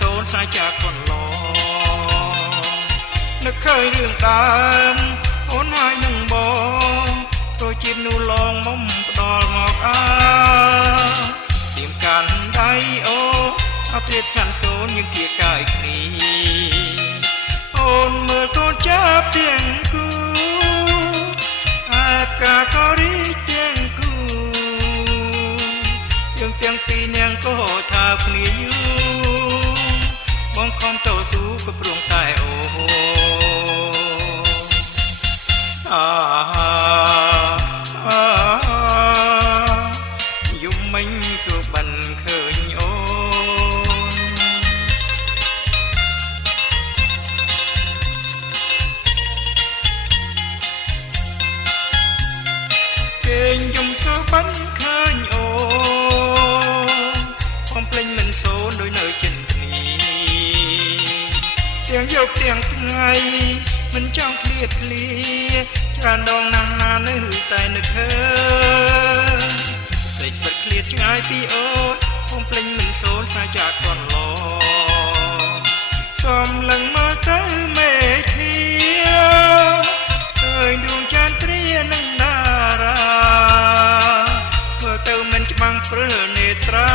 សូនសាចាកូនឡនឹកឃើញរឿងដើមអូនហើយនឹងបងចូលជាតិនូឡងមុំផ្ដល់មកទៀមកាន់ដៃអូអត់ទៀតសាន់សូនយើងគៀកាយគ្នាអូនមើលកូនចាប់ទាំងគូអាកាក៏រីទាំងគូយើងទាំងពីរនាងក៏ថាគ្នាយូបងខំតស៊ូក៏ព្រមតែអូយំមិញសួរបានឃើញអូនគេងយំសួរបានឃើញអូនបំភ្លេចមិនសូនដោយនៅចិនគ្នាទាំងយកទាំងថ្ងៃមិនចង់ឃ្លាតឃ្លាច្រើនដងណាស់ណានៅតែនឹកឃើញសេចក្ដីឃ្លាតឆ្ងាយពីអូនបំភ្លេចមិនសូនសាចាកូនឡសំឡឹងមកទៅមេធាឃើញដួងចានព្រានឹងតារាមើលទៅមិនច្បាំងព្រើនេត្រា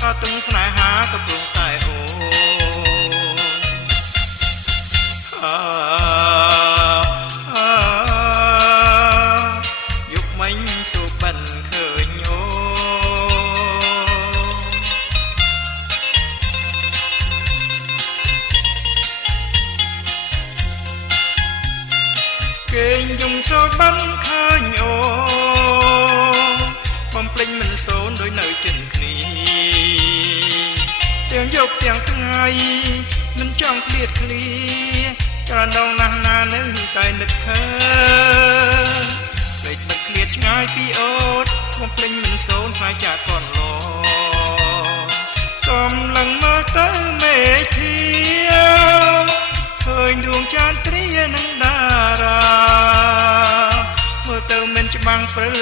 ថាទុំស្នេហាក៏ព្រមតែអូយុគមិញសួរបានឃើញអូគេងយំសួរបានឃើញអូបំភ្លេចមិនសូនដោយនៅចិនគ្នាទាំងយកទាំងថ្ងៃមិនចង់ឃ្លាតឃ្លាច្រើនដងណាស់ណានៅតែនឹកឃើញលេចនឹកឃ្លាតឆ្ងាយពីអូនបំភ្លេចមិនសូនសាចាកូនឡសំឡឹងមើលទៅមេធាឃើញដួងចានព្រានឹងតារាមើលទៅមិនច្បាំងព្រើ